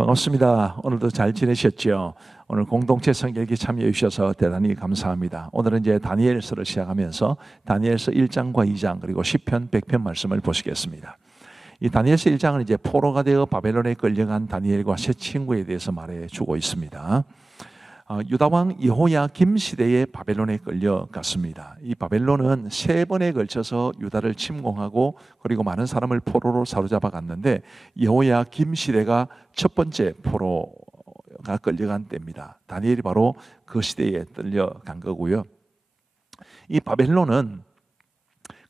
반갑습니다. 오늘도 잘 지내셨죠? 오늘 공동체 성경에 참여해 주셔서 대단히 감사합니다. 오늘은 이제 다니엘서를 시작하면서 다니엘서 1장과 2장 그리고 시편 100편 말씀을 보시겠습니다. 이 다니엘서 1장은 이제 포로가 되어 바벨론에 끌려간 다니엘과 세 친구에 대해서 말해 주고 있습니다. 유다 왕 여호야김 시대에 바벨론에 끌려갔습니다. 이 바벨론은 세 번에 걸쳐서 유다를 침공하고 그리고 많은 사람을 포로로 사로잡아 갔는데 여호야김 시대가 첫 번째 포로가 끌려간 때입니다. 다니엘이 바로 그 시대에 끌려간 거고요. 이 바벨론은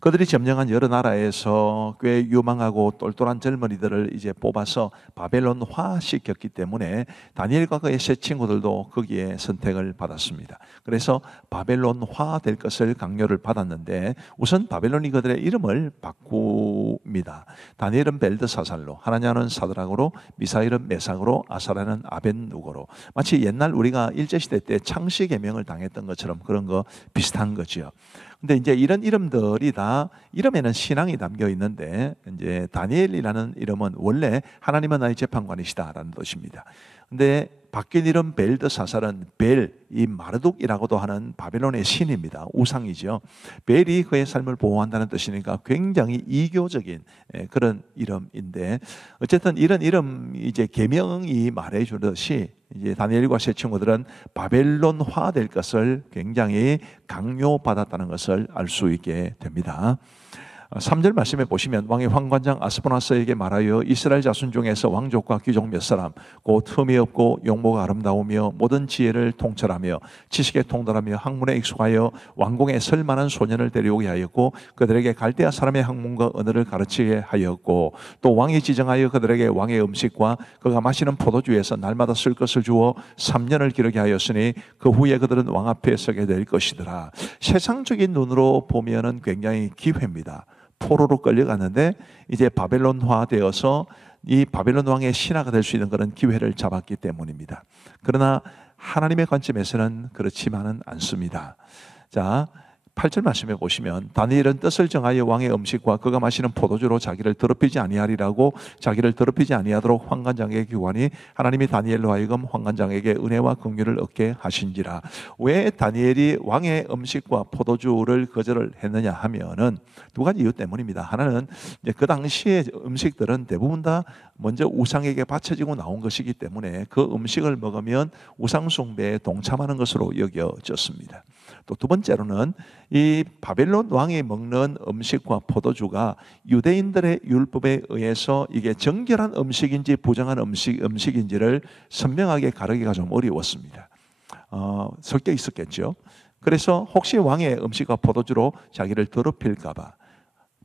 그들이 점령한 여러 나라에서 꽤 유망하고 똘똘한 젊은이들을 이제 뽑아서 바벨론화 시켰기 때문에 다니엘과 그의 세 친구들도 거기에 선택을 받았습니다. 그래서 바벨론화 될 것을 강요를 받았는데 우선 바벨론이 그들의 이름을 바꿉니다. 다니엘은 벨드사살로, 하나냐는 사드락으로, 미사일은 메삭으로, 아사랴는 아벳누고로. 마치 옛날 우리가 일제시대 때 창씨개명을 당했던 것처럼 그런 거 비슷한 거죠. 근데 이제 이런 이름들이 다 이름에는 신앙이 담겨 있는데 이제 다니엘이라는 이름은 원래 하나님은 나의 재판관이시다라는 뜻입니다. 근데 바뀐 이름 벨드사살은 벨, 이 마르둑이라고도 하는 바벨론의 신입니다. 우상이죠. 벨이 그의 삶을 보호한다는 뜻이니까 굉장히 이교적인 그런 이름인데 어쨌든 이런 이름 이제 계명이 말해 주듯이 이제 다니엘과 세 친구들은 바벨론화 될 것을 굉장히 강요받았다는 것을 알 수 있게 됩니다. 3절 말씀에 보시면 왕이 황관장 아스보나스에게 말하여 이스라엘 자손 중에서 왕족과 귀족 몇 사람 곧 흠이 없고 용모가 아름다우며 모든 지혜를 통철하며 지식에 통달하며 학문에 익숙하여 왕궁에 설 만한 소년을 데려오게 하였고 그들에게 갈대아 사람의 학문과 언어를 가르치게 하였고 또 왕이 지정하여 그들에게 왕의 음식과 그가 마시는 포도주에서 날마다 쓸 것을 주어 3년을 기르게 하였으니 그 후에 그들은 왕 앞에 서게 될 것이더라. 세상적인 눈으로 보면은 굉장히 기회입니다. 포로로 끌려갔는데 이제 바벨론화 되어서 이 바벨론 왕의 신하가 될 수 있는 그런 기회를 잡았기 때문입니다. 그러나 하나님의 관점에서는 그렇지만은 않습니다. 자, 8절 말씀해 보시면 다니엘은 뜻을 정하여 왕의 음식과 그가 마시는 포도주로 자기를 더럽히지 아니하리라고 자기를 더럽히지 아니하도록 황관장에게 기관이 하나님이 다니엘로 하여금 황관장에게 은혜와 긍휼을 얻게 하신지라. 왜 다니엘이 왕의 음식과 포도주를 거절을 했느냐 하면은 두 가지 이유 때문입니다. 하나는 이제 그 당시의 음식들은 대부분 다 먼저 우상에게 바쳐지고 나온 것이기 때문에 그 음식을 먹으면 우상 숭배에 동참하는 것으로 여겨졌습니다. 또 두 번째로는 이 바벨론 왕이 먹는 음식과 포도주가 유대인들의 율법에 의해서 이게 정결한 음식인지 부정한 음식인지를 선명하게 가르기가 좀 어려웠습니다. 섞여 있었겠죠. 그래서 혹시 왕의 음식과 포도주로 자기를 더럽힐까 봐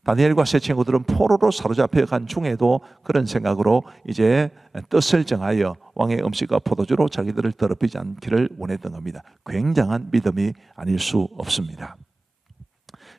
다니엘과 세 친구들은 포로로 사로잡혀 간 중에도 그런 생각으로 이제 뜻을 정하여 왕의 음식과 포도주로 자기들을 더럽히지 않기를 원했던 겁니다. 굉장한 믿음이 아닐 수 없습니다.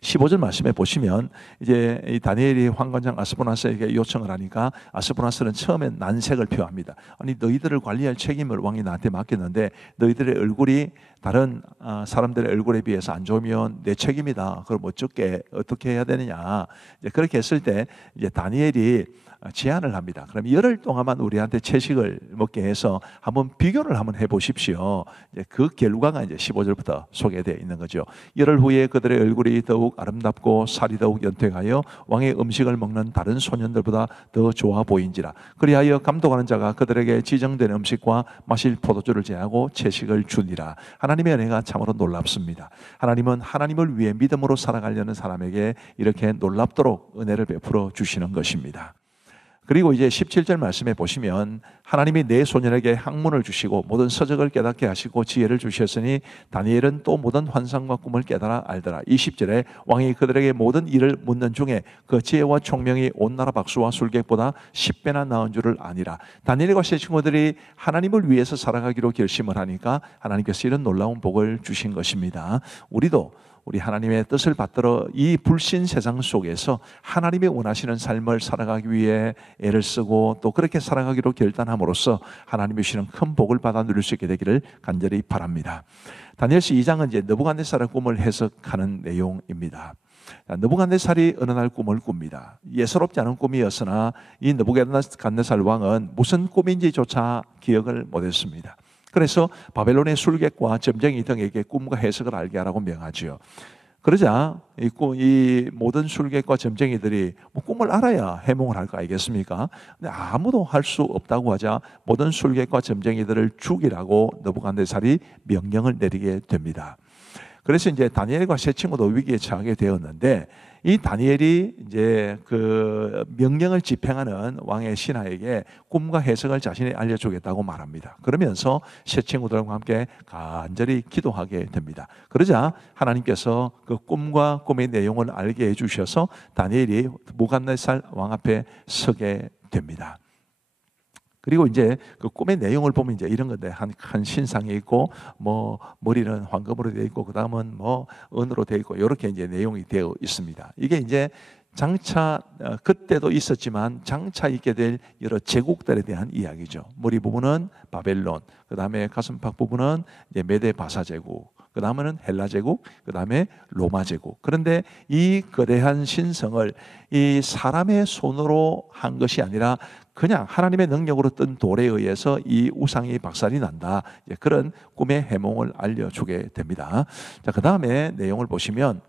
15절 말씀에 보시면 이제 이 다니엘이 황관장 아스보나스에게 요청을 하니까 아스보나스는 처음엔 난색을 표합니다. 아니 너희들을 관리할 책임을 왕이 나한테 맡겼는데 너희들의 얼굴이 다른 사람들의 얼굴에 비해서 안 좋으면 내 책임이다. 그럼 어떻게 해야 되느냐? 이제 그렇게 했을 때 이제 다니엘이 제안을 합니다. 그럼 열흘 동안만 우리한테 채식을 먹게 해서 한번 비교를 한번 해보십시오. 이제 그 결과가 이제 15절부터 소개되어 있는 거죠. 열흘 후에 그들의 얼굴이 더욱 아름답고 살이 더욱 연택하여 왕의 음식을 먹는 다른 소년들보다 더 좋아 보인지라. 그리하여 감독하는 자가 그들에게 지정된 음식과 마실 포도주를 제하고 채식을 주니라. 하나님의 은혜가 참으로 놀랍습니다. 하나님은 하나님을 위해 믿음으로 살아가려는 사람에게 이렇게 놀랍도록 은혜를 베풀어 주시는 것입니다. 그리고 이제 17절 말씀에 보시면 하나님이 내 소년에게 학문을 주시고 모든 서적을 깨닫게 하시고 지혜를 주셨으니 다니엘은 또 모든 환상과 꿈을 깨달아 알더라. 20절에 왕이 그들에게 모든 일을 묻는 중에 그 지혜와 총명이 온 나라 박수와 술객보다 10배나 나은 줄을 아니라. 다니엘과 세 친구들이 하나님을 위해서 살아가기로 결심을 하니까 하나님께서 이런 놀라운 복을 주신 것입니다. 우리 하나님의 뜻을 받들어 이 불신 세상 속에서 하나님이 원하시는 삶을 살아가기 위해 애를 쓰고 또 그렇게 살아가기로 결단함으로써 하나님이 주시는 큰 복을 받아 누릴 수 있게 되기를 간절히 바랍니다. 다니엘서 2장은 이제 느부갓네살의 꿈을 해석하는 내용입니다. 느부갓네살이 어느 날 꿈을 꿉니다. 예사롭지 않은 꿈이었으나 이 느부갓네살 왕은 무슨 꿈인지조차 기억을 못했습니다. 그래서 바벨론의 술객과 점쟁이 등에게 꿈과 해석을 알게 하라고 명하지요. 그러자 이 모든 술객과 점쟁이들이 뭐 꿈을 알아야 해몽을 할 거 아니겠습니까? 근데 아무도 할 수 없다고 하자 모든 술객과 점쟁이들을 죽이라고 느부갓네살이 명령을 내리게 됩니다. 그래서 이제 다니엘과 세 친구도 위기에 처하게 되었는데, 이 다니엘이 이제 그 명령을 집행하는 왕의 신하에게 꿈과 해석을 자신이 알려주겠다고 말합니다. 그러면서 세 친구들과 함께 간절히 기도하게 됩니다. 그러자 하나님께서 그 꿈과 꿈의 내용을 알게 해주셔서 다니엘이 느부갓네살 왕 앞에 서게 됩니다. 그리고 이제 그 꿈의 내용을 보면 이제 이런 건데, 한 큰 신상이 있고, 뭐 머리는 황금으로 되어 있고, 그 다음은 뭐 은으로 되어 있고, 이렇게 이제 내용이 되어 있습니다. 이게 이제 장차 그때도 있었지만 장차 있게 될 여러 제국들에 대한 이야기죠. 머리 부분은 바벨론, 그 다음에 가슴팍 부분은 이제 메데 바사 제국, 그 다음에는 헬라 제국, 그 다음에 로마 제국. 그런데 이 거대한 신성을 이 사람의 손으로 한 것이 아니라 그냥 하나님의 능력으로 뜬 돌에 의해서 이 우상이 박살이 난다. 그런 꿈의 해몽을 알려주게 됩니다. 자, 그 다음에 내용을 보시면,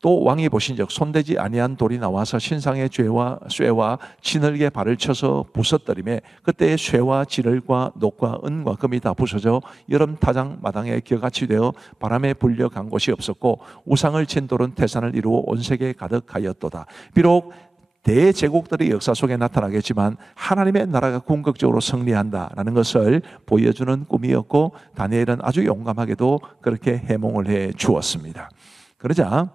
또 왕이 보신즉 손대지 아니한 돌이 나와서 신상의 쇠와 진흙에 발을 쳐서 부서뜨리매 그때의 쇠와 진흙과 녹과 은과 금이 다 부서져 여름 타장 마당에 겨같이 되어 바람에 불려 간 곳이 없었고, 우상을 친 돌은 태산을 이루어 온 세계에 가득하였도다. 비록 대제국들의 역사 속에 나타나겠지만 하나님의 나라가 궁극적으로 승리한다라는 것을 보여주는 꿈이었고, 다니엘은 아주 용감하게도 그렇게 해몽을 해 주었습니다. 그러자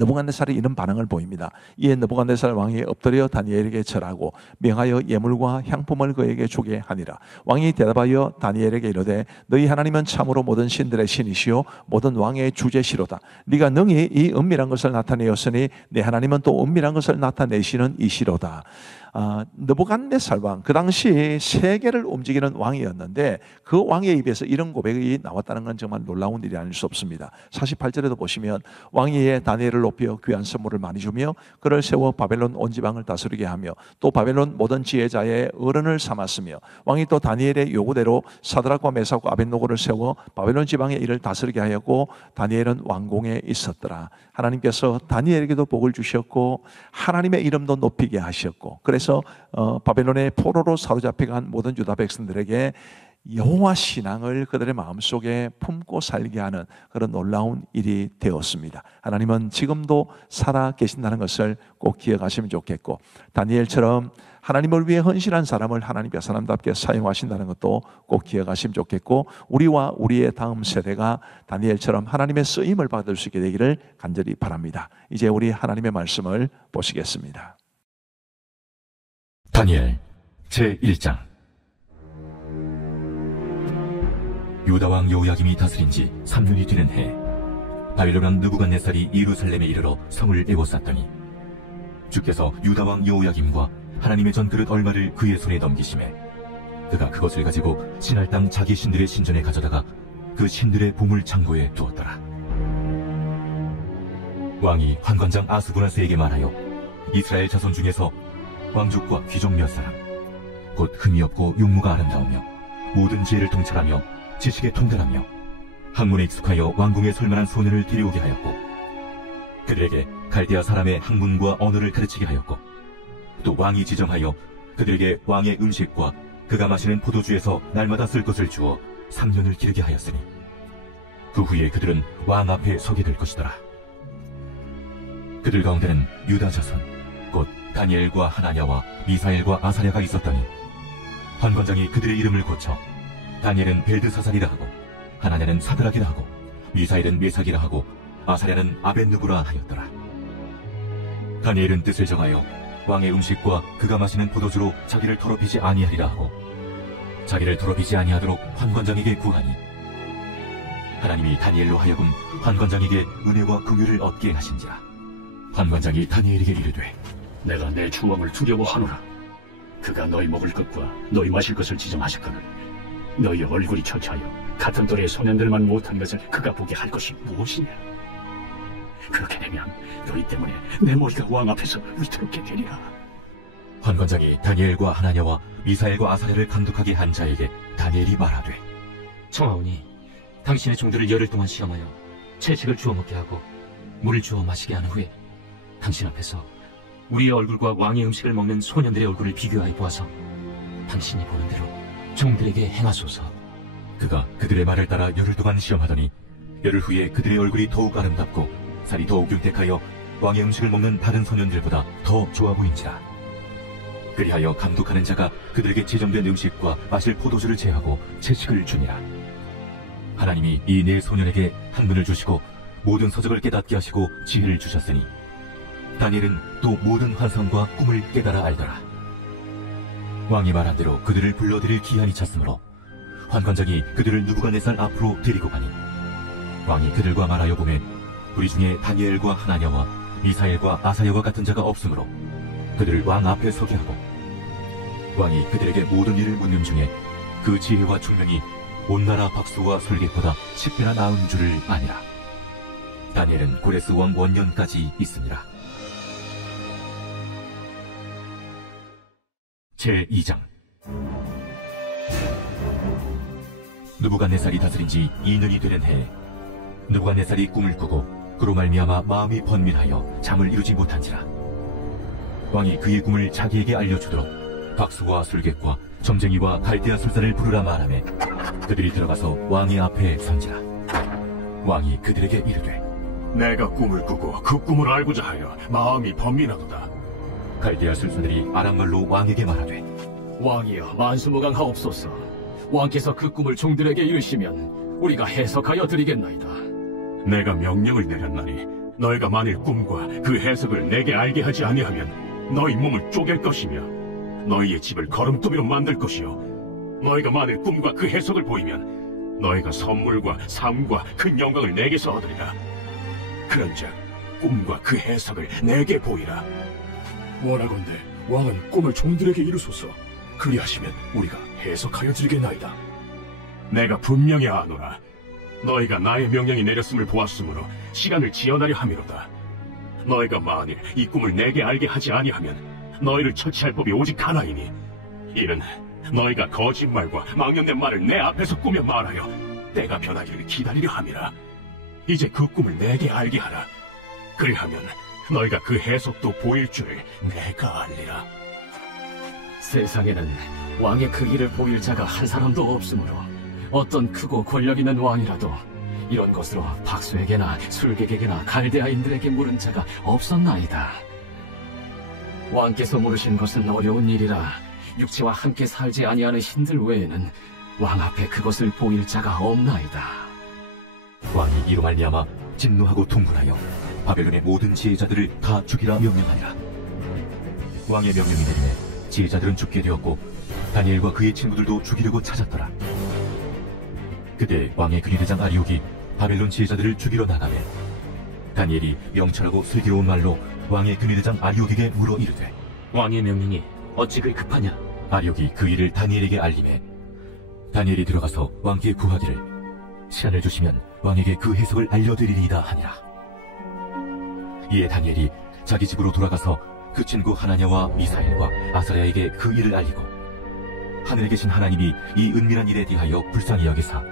느부갓네살이 이런 반응을 보입니다. 이에 느부갓네살 왕이 엎드려 다니엘에게 절하고 명하여 예물과 향품을 그에게 주게 하니라. 왕이 대답하여 다니엘에게 이르되 너희 하나님은 참으로 모든 신들의 신이시요 모든 왕의 주제시로다. 네가 능히 이 은밀한 것을 나타내었으니 내 하나님은 또 은밀한 것을 나타내시는 이시로다. 느부갓네살 왕, 그 당시 세계를 움직이는 왕이었는데 그 왕의 입에서 이런 고백이 나왔다는 건 정말 놀라운 일이 아닐 수 없습니다. 48절에도 보시면 왕이 다니엘을 높여 귀한 선물을 많이 주며 그를 세워 바벨론 온 지방을 다스리게 하며 또 바벨론 모든 지혜자의 어른을 삼았으며, 왕이 또 다니엘의 요구대로 사드락과 메삭과 아벳노고를 세워 바벨론 지방의 일을 다스리게 하였고 다니엘은 왕궁에 있었더라. 하나님께서 다니엘에게도 복을 주셨고 하나님의 이름도 높이게 하셨고, 그래서 바벨론의 포로로 사로잡혀간 모든 유다 백성들에게 여호와 신앙을 그들의 마음속에 품고 살게 하는 그런 놀라운 일이 되었습니다. 하나님은 지금도 살아 계신다는 것을 꼭 기억하시면 좋겠고, 다니엘처럼 하나님을 위해 헌신한 사람을 하나님께서 사람답게 사용하신다는 것도 꼭 기억하시면 좋겠고, 우리와 우리의 다음 세대가 다니엘처럼 하나님의 쓰임을 받을 수 있게 되기를 간절히 바랍니다. 이제 우리 하나님의 말씀을 보시겠습니다. 다니엘 제1장. 유다왕 요야김이 다스린 지 3년이 되는 해, 바빌론 왕 느부갓네살이 예루살렘에 이르러 성을 에워쌌더니 주께서 유다왕 요야김과 하나님의 전그릇 얼마를 그의 손에 넘기심에 그가 그것을 가지고 신할 땅 자기 신들의 신전에 가져다가 그 신들의 보물 창고에 두었더라. 왕이 환관장 아스부나스에게 말하여 이스라엘 자손 중에서 왕족과 귀족 몇 사람, 곧 흠이 없고 용모가 아름다우며 모든 지혜를 통찰하며 지식에 통달하며 학문에 익숙하여 왕궁에 설만한 소년을 데려오게 하였고, 그들에게 갈대아 사람의 학문과 언어를 가르치게 하였고, 또 왕이 지정하여 그들에게 왕의 음식과 그가 마시는 포도주에서 날마다 쓸 것을 주어 3년을 기르게 하였으니 그 후에 그들은 왕 앞에 서게 될 것이더라. 그들 가운데는 유다 자손 곧 다니엘과 하나냐와 미사엘과 아사랴가 있었더니 환관장이 그들의 이름을 고쳐 다니엘은 벨드사살이라 하고 하나냐는 사드락이라 하고 미사엘은 메삭이라 하고 아사랴는 아벳느고라 하였더라. 다니엘은 뜻을 정하여 왕의 음식과 그가 마시는 포도주로 자기를 더럽히지 아니하리라 하고 자기를 더럽히지 아니하도록 환관장에게 구하니, 하나님이 다니엘로 하여금 환관장에게 은혜와 긍휼을 얻게 하신지라. 환관장이 다니엘에게 이르되 내가 내 주왕을 두려워하노라. 그가 너희 먹을 것과 너희 마실 것을 지정하셨거늘 너희 얼굴이 처치하여 같은 또래의 소년들만 못한 것을 그가 보게 할 것이 무엇이냐? 그렇게 되면 너희 때문에 내 머리가 왕 앞에서 위태롭게 되리라. 환관장이 다니엘과 하나냐와 미사엘과 아사랴를 감독하게 한 자에게 다니엘이 말하되, 청하오니 당신의 종들을 열흘 동안 시험하여 채식을 주워 먹게 하고 물을 주워 마시게 한 후에 당신 앞에서 우리의 얼굴과 왕의 음식을 먹는 소년들의 얼굴을 비교하여 보아서 당신이 보는 대로 종들에게 행하소서. 그가 그들의 말을 따라 열흘 동안 시험하더니 열흘 후에 그들의 얼굴이 더욱 아름답고 살이 더욱 윤택하여 왕의 음식을 먹는 다른 소년들보다 더 좋아 보인지라. 그리하여 감독하는 자가 그들에게 제정된 음식과 마실 포도주를 제하고 채식을 주니라. 하나님이 이 네 소년에게 학문을 주시고 모든 서적을 깨닫게 하시고 지혜를 주셨으니 다니엘은 또 모든 환상과 꿈을 깨달아 알더라. 왕이 말한 대로 그들을 불러들일 기한이 찼으므로 환관장이 그들을 느부갓네살 앞으로 데리고 가니 왕이 그들과 말하여 보면 우리 중에 다니엘과 하나냐와 미사엘과 아사랴와 같은 자가 없으므로 그들을 왕 앞에 서게 하고 왕이 그들에게 모든 일을 묻는 중에 그 지혜와 총명이 온 나라 박수와 술객보다 10배나 나은 줄을 아니라. 다니엘은 고레스 왕 원년까지 있으니라. 제2장. 느부갓네살이 다스린 지 2년이 되는 해에 느부갓네살이 꿈을 꾸고 그로 말미암아 마음이 번민하여 잠을 이루지 못한지라. 왕이 그의 꿈을 자기에게 알려주도록 박수와 술객과 점쟁이와 갈대아 술사를 부르라 말하매 그들이 들어가서 왕의 앞에 선지라. 왕이 그들에게 이르되, 내가 꿈을 꾸고 그 꿈을 알고자 하여 마음이 번민하도다. 갈대아 술사들이 아람말로 왕에게 말하되, 왕이여, 만수무강하옵소서. 왕께서 그 꿈을 종들에게 이르시면 우리가 해석하여 드리겠나이다. 내가 명령을 내렸나니 너희가 만일 꿈과 그 해석을 내게 알게 하지 아니하면 너희 몸을 쪼갤 것이며 너희의 집을 거름더미로 만들 것이요 너희가 만일 꿈과 그 해석을 보이면 너희가 선물과 삶과 큰 영광을 내게서 얻으리라. 그런즉 꿈과 그 해석을 내게 보이라. 원하건대 왕은 꿈을 종들에게 이루소서. 그리하시면 우리가 해석하여 드리겠나이다. 내가 분명히 아노라. 너희가 나의 명령이 내렸음을 보았으므로 시간을 지연하려 함이로다. 너희가 만일 이 꿈을 내게 알게 하지 아니하면 너희를 처치할 법이 오직 하나이니 이는 너희가 거짓말과 망령된 말을 내 앞에서 꾸며 말하여 때가 변하기를 기다리려 함이라. 이제 그 꿈을 내게 알게 하라. 그리하면 너희가 그 해석도 보일 줄을 내가 알리라. 세상에는 왕의 그 일을 보일 자가 한 사람도 없으므로 어떤 크고 권력 있는 왕이라도 이런 것으로 박수에게나 술객에게나 갈대아인들에게 물은 자가 없었나이다. 왕께서 물으신 것은 어려운 일이라 육체와 함께 살지 아니하는 신들 외에는 왕 앞에 그것을 보일 자가 없나이다. 왕이 이로 말미암아 진노하고 통분하여 바벨론의 모든 지혜자들을 다 죽이라 명령하니라. 왕의 명령이 내림에 지혜자들은 죽게 되었고 다니엘과 그의 친구들도 죽이려고 찾았더라. 그때 왕의 근위대장 아리옥이 바벨론 지혜자들을 죽이러 나가매 다니엘이 명철하고 슬기로운 말로 왕의 근위대장 아리옥에게 물어 이르되, 왕의 명령이 어찌 그리 급하냐? 아리옥이 그 일을 다니엘에게 알림해 다니엘이 들어가서 왕께 구하기를 시간을 주시면 왕에게 그 해석을 알려드리리이다 하니라. 이에 다니엘이 자기 집으로 돌아가서 그 친구 하나냐와 미사엘과 아사랴에게 그 일을 알리고 하늘에 계신 하나님이 이 은밀한 일에 대하여 불쌍히 여기사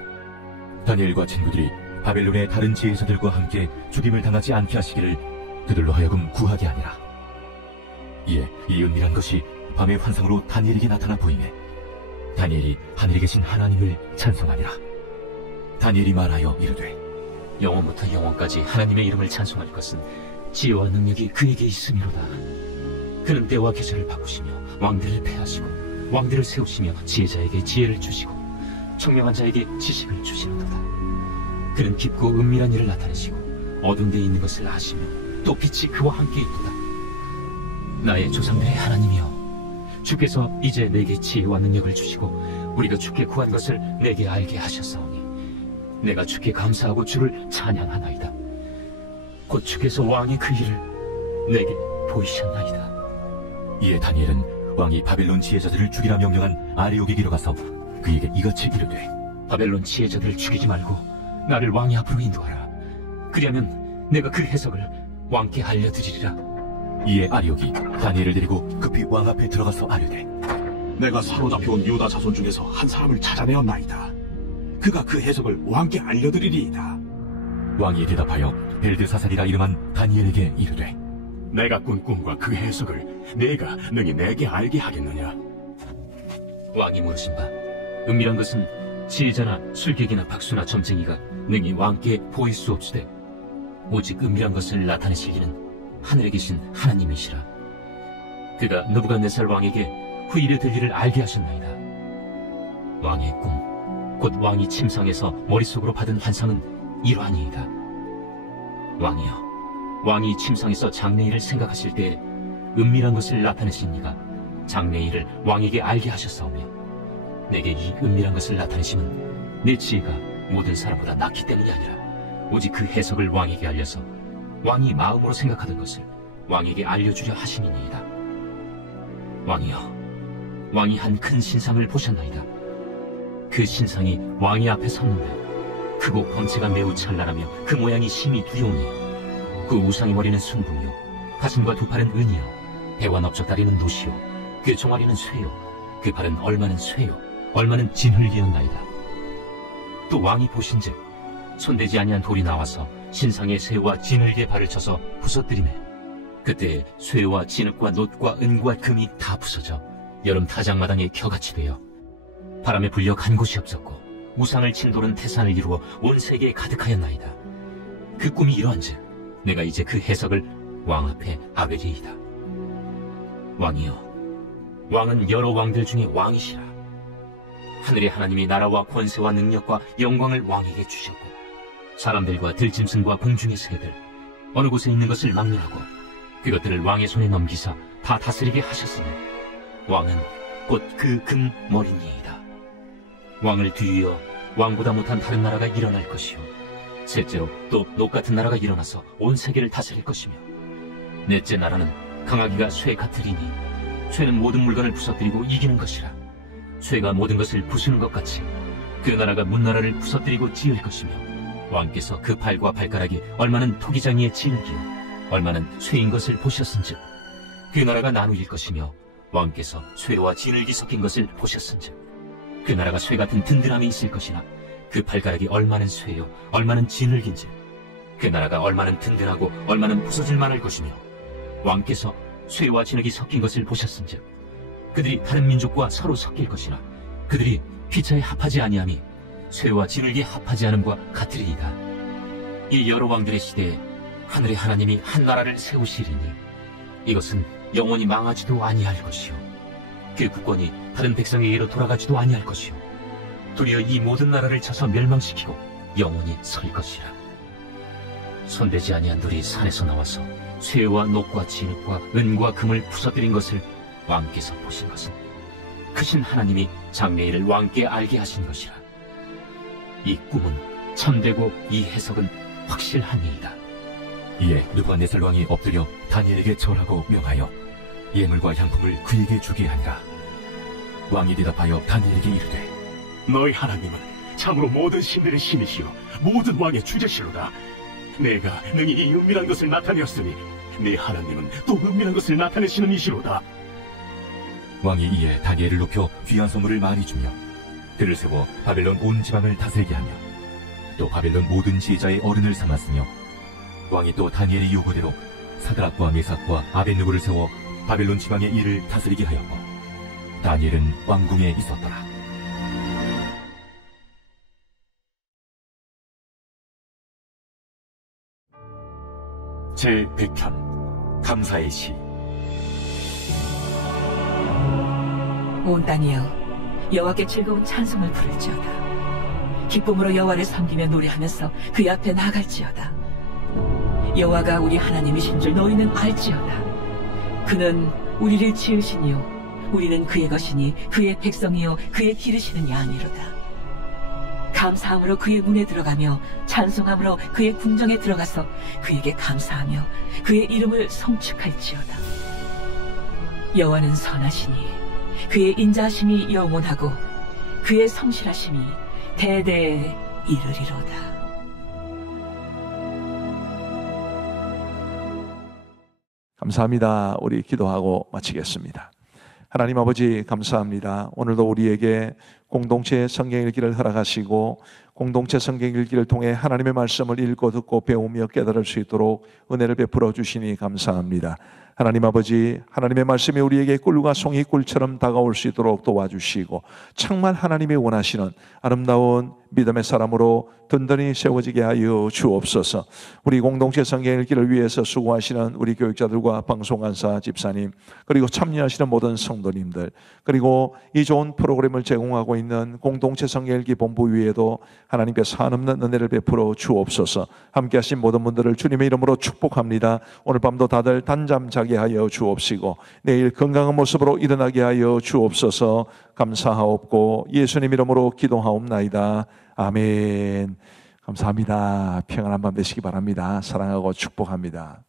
다니엘과 친구들이 바벨론의 다른 지혜자들과 함께 죽임을 당하지 않게 하시기를 그들로 하여금 구하게 하니라. 이에 이 은밀한 것이 밤의 환상으로 다니엘에게 나타나 보이매 다니엘이 하늘에 계신 하나님을 찬송하니라. 다니엘이 말하여 이르되, 영원부터 영원까지 하나님의 이름을 찬송할 것은 지혜와 능력이 그에게 있음이로다. 그는 때와 계절을 바꾸시며 왕들을 패하시고 왕들을 세우시며 지혜자에게 지혜를 주시고 청명한 자에게 지식을 주시는도다. 그는 깊고 은밀한 일을 나타내시고 어두운 데에 있는 것을 아시며 또 빛이 그와 함께 있도다. 나의 조상들의 하나님이여, 주께서 이제 내게 지혜와 능력을 주시고 우리가 주께 구한 것을 내게 알게 하셨사오니 내가 주께 감사하고 주를 찬양하나이다. 곧 주께서 왕의 그 일을 내게 보이셨나이다. 이에 다니엘은 왕이 바벨론 지혜자들을 죽이라 명령한 아리옥에게로 가서 그에게 이같이 이르되, 바벨론 지혜자들을 죽이지 말고 나를 왕의 앞으로 인도하라. 그리하면 내가 그 해석을 왕께 알려드리리라. 이에 아리옥이 다니엘을 데리고 급히 왕 앞에 들어가서 아뢰되 내가 사로잡혀온 유다 자손 중에서 한 사람을 찾아내었나이다. 그가 그 해석을 왕께 알려드리리이다. 왕이 대답하여 벨드사살이라 이름한 다니엘에게 이르되 내가 꾼 꿈과 그 해석을 내가 능히 내게 알게 하겠느냐? 왕이 물으신 바 은밀한 것은 지혜자나 술객이나 박수나 점쟁이가 능히 왕께 보일 수 없으되 오직 은밀한 것을 나타내실 이는 하늘에 계신 하나님이시라. 그가 느부갓네살 왕에게 후일에 될 일을 알게 하셨나이다. 왕의 꿈, 곧 왕이 침상에서 머릿속으로 받은 환상은 이러하니이다. 왕이여, 왕이 침상에서 장래일을 생각하실 때 은밀한 것을 나타내신 이가 장래일을 왕에게 알게 하셨사오며 내게 이 은밀한 것을 나타내심은 내 지혜가 모든 사람보다 낫기 때문이 아니라 오직 그 해석을 왕에게 알려서 왕이 마음으로 생각하던 것을 왕에게 알려주려 하심이니이다. 왕이여, 왕이 한 큰 신상을 보셨나이다. 그 신상이 왕의 앞에 섰는데 크고 번체가 매우 찬란하며 그 모양이 심히 두려우니 그 우상의 머리는 순금이요 가슴과 두 팔은 은이요 배와 넓적다리는 노시요 그 종아리는 쇠요 그 발은 얼마는 쇠요 얼마는 진흙이었나이다. 또 왕이 보신즉 손대지 아니한 돌이 나와서 신상의 쇠와 진흙의 발을 쳐서 부서뜨리매 그때 쇠와 진흙과 놋과 은과 금이 다 부서져 여름 타작마당에 겨같이 되어 바람에 불려 간 곳이 없었고 우상을 친 돌은 태산을 이루어 온 세계에 가득하였나이다. 그 꿈이 이러한즉 내가 이제 그 해석을 왕 앞에 아뢰리이다. 왕이여, 왕은 여러 왕들 중에 왕이시라. 하늘의 하나님이 나라와 권세와 능력과 영광을 왕에게 주셨고 사람들과 들짐승과 공중의 새들 어느 곳에 있는 것을 막론하고 그것들을 왕의 손에 넘기사 다 다스리게 하셨으니 왕은 곧 그 금 머리니이다. 왕을 뒤이어 왕보다 못한 다른 나라가 일어날 것이요 셋째로 또 놋 같은 나라가 일어나서 온 세계를 다스릴 것이며 넷째 나라는 강하기가 쇠 같으리니 쇠는 모든 물건을 부서뜨리고 이기는 것이라. 쇠가 모든 것을 부수는 것 같이 그 나라가 문나라를 부서뜨리고 찌을 것이며 왕께서 그 팔과 발가락이 얼마는 토기장이의 진흙이요 얼마는 쇠인 것을 보셨은즉 그 나라가 나누일 것이며 왕께서 쇠와 진흙이 섞인 것을 보셨은즉 그 나라가 쇠 같은 든든함이 있을 것이나 그 발가락이 얼마는 쇠요 얼마는 진흙인지 그 나라가 얼마는 든든하고 얼마는 부서질 만할 것이며 왕께서 쇠와 진흙이 섞인 것을 보셨은즉 그들이 다른 민족과 서로 섞일 것이나 그들이 피차에 합하지 아니함이 쇠와 진흙이 합하지 않음과 같으리이다. 이 여러 왕들의 시대에 하늘의 하나님이 한 나라를 세우시리니 이것은 영원히 망하지도 아니할 것이요 그 국권이 다른 백성에게로 돌아가지도 아니할 것이요 도리어 이 모든 나라를 쳐서 멸망시키고 영원히 설 것이라. 손대지 아니한 돌이 산에서 나와서 쇠와 놋과 진흙과 은과 금을 부서뜨린 것을 왕께서 보신 것은 크신 하나님이 장래일을 왕께 알게 하신 것이라. 이 꿈은 참되고 이 해석은 확실하니이다. 이에 느부갓네살 왕이 엎드려 다니엘에게 절하고 명하여 예물과 향품을 그에게 주게 하니라. 왕이 대답하여 다니엘에게 이르되 너희 하나님은 참으로 모든 신들의 신이시요 모든 왕의 주제시로다. 내가 능히 이 은밀한 것을 나타내었으니 네 하나님은 또 은밀한 것을 나타내시는 이시로다. 왕이 이에 다니엘을 높여 귀한 선물을 많이 주며 그를 세워 바벨론 온 지방을 다스리게 하며 또 바벨론 모든 지혜자의 어른을 삼았으며 왕이 또 다니엘의 요구대로 사드락과 메삭과 아벳느고를 세워 바벨론 지방의 일을 다스리게 하였고 다니엘은 왕궁에 있었더라. 제100편 감사의 시. 온 땅이여, 여호와께 즐거운 찬송을 부를지어다. 기쁨으로 여호와를 섬기며 노래하면서 그 앞에 나갈지어다. 여호와가 우리 하나님이신 줄 너희는 알지어다. 그는 우리를 지으시니요 우리는 그의 것이니 그의 백성이요 그의 기르시는 양이로다. 감사함으로 그의 문에 들어가며 찬송함으로 그의 궁정에 들어가서 그에게 감사하며 그의 이름을 송축할지어다. 여호와는 선하시니 그의 인자하심이 영원하고 그의 성실하심이 대대에 이르리로다. 감사합니다. 우리 기도하고 마치겠습니다. 하나님 아버지 감사합니다. 오늘도 우리에게 공동체 성경 읽기를 허락하시고 공동체 성경 읽기를 통해 하나님의 말씀을 읽고 듣고 배우며 깨달을 수 있도록 은혜를 베풀어 주시니 감사합니다. 하나님 아버지, 하나님의 말씀이 우리에게 꿀과 송이 꿀처럼 다가올 수 있도록 도와주시고 정말 하나님이 원하시는 아름다운 믿음의 사람으로 든든히 세워지게 하여 주옵소서. 우리 공동체 성경 읽기를 위해서 수고하시는 우리 교육자들과 방송간사 집사님, 그리고 참여하시는 모든 성도님들, 그리고 이 좋은 프로그램을 제공하고 있는 공동체 성경 읽기 본부 위에도 하나님께서 한없는 은혜를 베풀어 주옵소서. 함께 하신 모든 분들을 주님의 이름으로 축복합니다. 오늘 밤도 다들 단잠 자게 하여 주옵시고 내일 건강한 모습으로 일어나게 하여 주옵소서. 감사하옵고 예수님 이름으로 기도하옵나이다. 아멘. 감사합니다. 평안한 밤 되시기 바랍니다. 사랑하고 축복합니다.